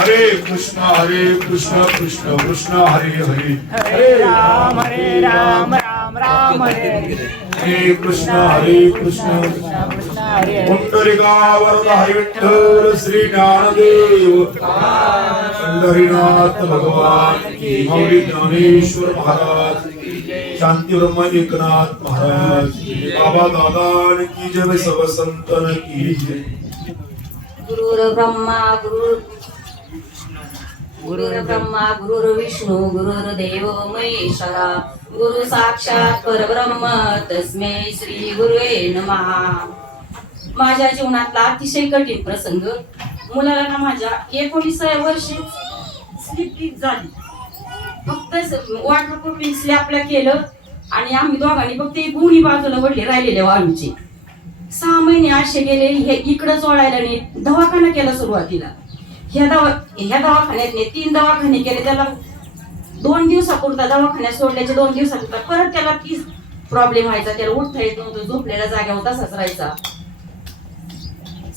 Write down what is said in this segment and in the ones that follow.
हरे कृष्ण हरे कृष्ण कृष्ण कृष्ण हरे हरे। हरे राम हरे राम राम राम हरे हरे। हरे कृष्ण हरे कृष्ण कृष्ण कृष्ण। हरे हरे पुंडलिकावरद विठ्ठल श्री ज्ञानदेव पंढरीनाथ भगवान की मौली ज्ञानेश्वर महाराज। शांती ब्रह्म एकनाथ महाराज। बाबा दादा की जय सब संतन की जय। गुरु गुरुर ब्रह्मा गुरुर विष्णू गुरुर देव महेश्वरा गुरु साक्षात परब्रह्म तस्मे श्री गुरुवे नमहा माझ्या जीवनातला अतिशय कठीण प्रसंग मुलाला ना माझ्या एकोणीसाव्या वर्षी स्लिप झाली. फक्त वॉटर प्रूफिंग स्लॅपला केलं आणि आम्ही दोघांनी फक्त एक गुणी बाजूला वडले राहिलेले हो वाळूचे सहा महिने असे गेले हे इकडं चोळायला नाही दवाखाना केला सुरुवातीला. ह्या दवा ह्या दवाखान्यात नाही तीन दवाखाने केले त्याला. दोन दिवसापुरता दवाखान्यात सोडल्याच्या दोन दिवसापुरता परत त्याला तीच प्रॉब्लेम व्हायचा. त्याला उठता येत नव्हतं झोपलेल्या जाग्यावर तसाच राहायचा.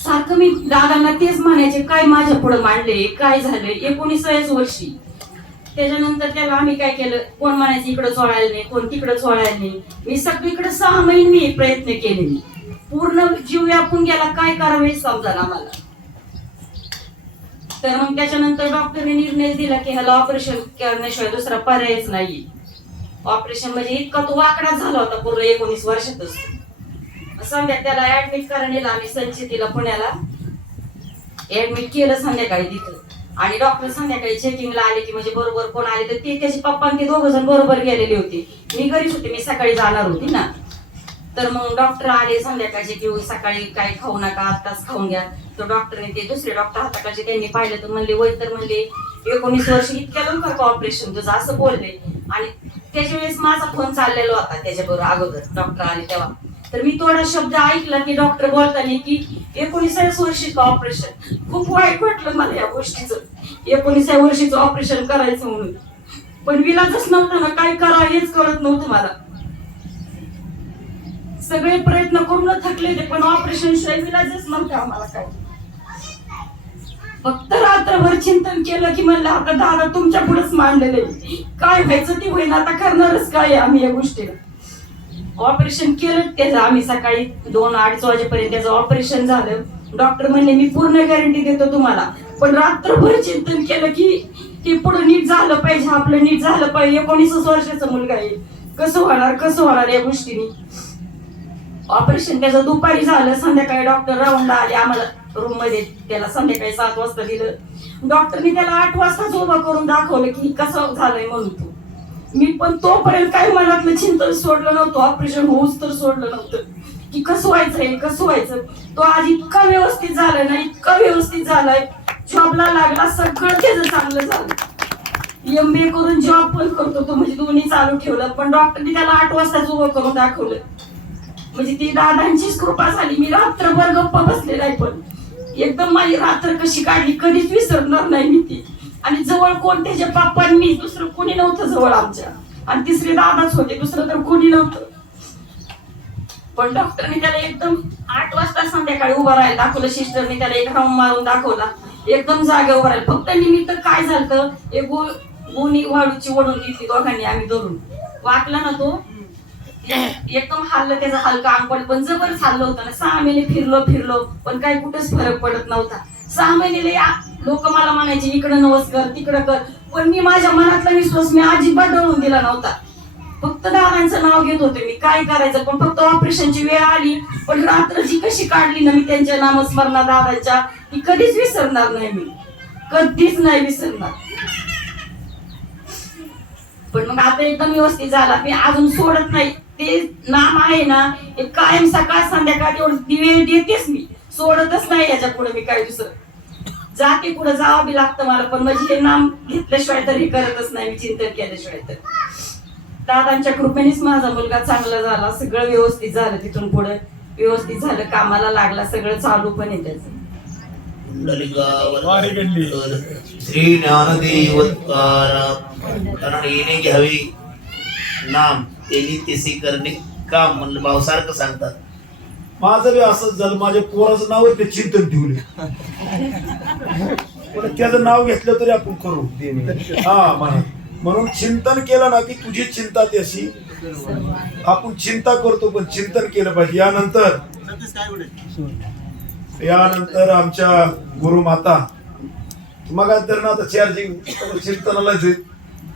सारखं मी दादांना तेच म्हणायचे काय माझ्या पुढे मांडले? काय झालं? एकोणीसाव्याच वर्षी. त्याच्यानंतर त्याला आम्ही काय केलं? कोण म्हणायचं इकडं चोळायला नाही कोण तिकडं चोळायला नाही. मी सगळीकडे सहा महिने मी प्रयत्न केले. पूर्ण जीव व्यापून गेला. काय करावे समजा आम्हाला. तर मग त्याच्यानंतर डॉक्टरने निर्णय दिला की ह्याला ऑपरेशन करण्याशिवाय दुसरा पर्यायच नाही ऑपरेशन म्हणजे इतका तो वाकडा झाला होता पूर्ण एकोणीस वर्षातच. संध्या त्याला ऍडमिट करायला आम्ही संचितीला पुण्याला. ऍडमिट केलं संध्याकाळी तिथं. आणि डॉक्टर संध्याकाळी चेकिंगला आले की म्हणजे बरोबर कोण आले तर ते त्याचे पप्पा आणि ते दोघ जण बरोबर गेलेले होते. मी घरीच होते मी सकाळी जाणार होती ना. तर मग डॉक्टर आले संध्याकाळचे की सकाळी काही खाऊ नका आत्ताच खाऊन घ्या. तर डॉक्टरने ते दुसरे डॉक्टर हाताकडचे त्यांनी पाहिलं तर म्हणले वय तर म्हणले एकोणीस वर्ष इतक्या लवकर का ऑपरेशन तुझं? असं बोलले. आणि त्याच्या वेळेस माझा फोन चाललेला होता त्याच्याबरोबर अगोदर. डॉक्टर आले तेव्हा. तर मी थोडा शब्द ऐकला की डॉक्टर बोलताना की एकोणीसाव्या वर्षीचं ऑपरेशन खूप वाईट वाटलं मला या गोष्टीचं. एकोणीसाव्या वर्षीचं ऑपरेशन करायचं म्हणून. पण विलाजच नव्हतं ना काय करा हेच कळत नव्हतं मला. सगळे प्रयत्न करून थकले ते पण ऑपरेशन शिवाय विलाजच नव्हतं आम्हाला काय फक्त रात्रभर चिंतन केलं की म्हणलं आता दादा तुमच्या पुढेच मांडलेले काय व्हायचं ती होईन आता करणारच काय आम्ही या गोष्टीला. ऑपरेशन केलं त्याचं आम्ही सकाळी दोन अडीच वाजेपर्यंत त्याचं ऑपरेशन झालं. डॉक्टर म्हणले मी पूर्ण गॅरंटी देतो तुम्हाला. पण रात्रभर चिंतन केलं की की पुढे नीट झालं पाहिजे आपलं नीट झालं पाहिजे. एकोणीसच वर्षाचा मुलगा आहे. कसं होणार कसं होणार या गोष्टीने? ऑपरेशन त्याचं दुपारी झालं संध्याकाळी डॉक्टर राऊंडला आले आम्हाला रूममध्ये त्याला संध्याकाळी सात वाजता दिलं. डॉक्टरनी त्याला आठ वाजता झोबा करून दाखवलं की कसं झालंय म्हणून तू. मी पण तोपर्यंत काही मनातलं चिंतन सोडलं नव्हतं ऑपरेशन होऊच तर सोडलं नव्हतं. की कसं व्हायचंय कसं व्हायचं? तो आज इतका व्यवस्थित झालाय ना इतका व्यवस्थित झालाय. जॉबला लागला सगळं त्याचं चांगलं झालं. एम बी ए करून जॉब पण करतो तो म्हणजे दोन्ही चालू ठेवलं. पण डॉक्टरने त्याला आठ वाजताच उभं करून दाखवलं. म्हणजे ती दादांचीच कृपा झाली. मी रात्रभर गप्पा बसलेला आहे पण. एकदम माझी रात्र कशी काढली कधीच विसरणार नाही मी ती. आणि जवळ कोण? त्याच्या पप्पांनी मी. दुसरं कोणी नव्हतं जवळ आमच्या. आणि तिसरे दादाच होते दुसरं तर कोणी नव्हतं. पण डॉक्टरने त्याला एकदम आठ वाजता संध्याकाळी उभा राहिला दाखवलं सिस्टरने त्याला एक राऊंड मारून दाखवला. एकदम जागे उभा राहिला. फक्त निमित्त काय झालं एक गो गोणी वाळूची ओढून घेतली दोघांनी आम्ही धरून. वाकला ना तो? एकदम हल्लं त्याचा हलका अंगपट पण जबरच हल्लं होतं ना सहा महिने फिरलो फिरलो पण काही कुठेच फरक पडत नव्हता. सहा महिने लोक मला म्हणायचे इकडं नवस कर तिकडं कर. पण मी माझ्या मनातला विश्वास मी अजिबात डळून दिला नव्हता. फक्त दादांचं नाव घेत होते मी काय करायचं? पण फक्त ऑपरेशनची वेळ आली पण रात्र जी कशी काढली ना मी त्यांच्या नामस्मरणा दादांच्या ती कधीच विसरणार नाही मी. कधीच नाही विसरणार. पण मग आता एकदम व्यवस्थित झाला. मी अजून सोडत नाही. ते नाम आहे ना हे कायम सकाळ संध्याकाळ तेवढं दिवे देतेच मी. सोडतच नाही याच्यापुढे मी काय दुसरं. जाते पुढे जावं बी लागतं मला पण म्हणजे हे नाम घेतल्याशिवाय तर हे करतच नाही मी चिंतन केल्याशिवाय तर. दादांच्या कृपेनेच माझा मुलगा चांगला झाला सगळं व्यवस्थित झालं तिथून पुढे. व्यवस्थित झालं कामाला लागला सगळं चालू पण आहे त्याचं. श्री ज्ञानदेव कारण येणे नाम. तेली तेसी करणे काम म्हणलं भावसारखं सांगतात. माझं बी असंच झालं माझ्या पोराचं नाव आहे ते चिंतन ठेवले. पण त्याचं नाव घेतलं तरी आपण करू. हा म्हणा. म्हणून चिंतन केलं ना की तुझी चिंता त्याशी आपण चिंता करतो पण चिंतन केलं पाहिजे. यानंतर यानंतर आमच्या गुरुमाता मग तर ना आता चार्जिंग चिंतनालाच आहे.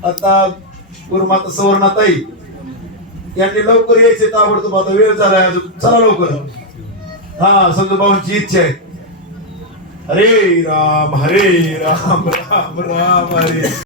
आता गुरुमाता सवर्णाताई यांनी लवकर यायचे ताबडतोब आता वेळ झाला अजून. चला लवकर. हा संजूभाऊंची इच्छा आहे. हरे राम हरे राम राम राम हरे.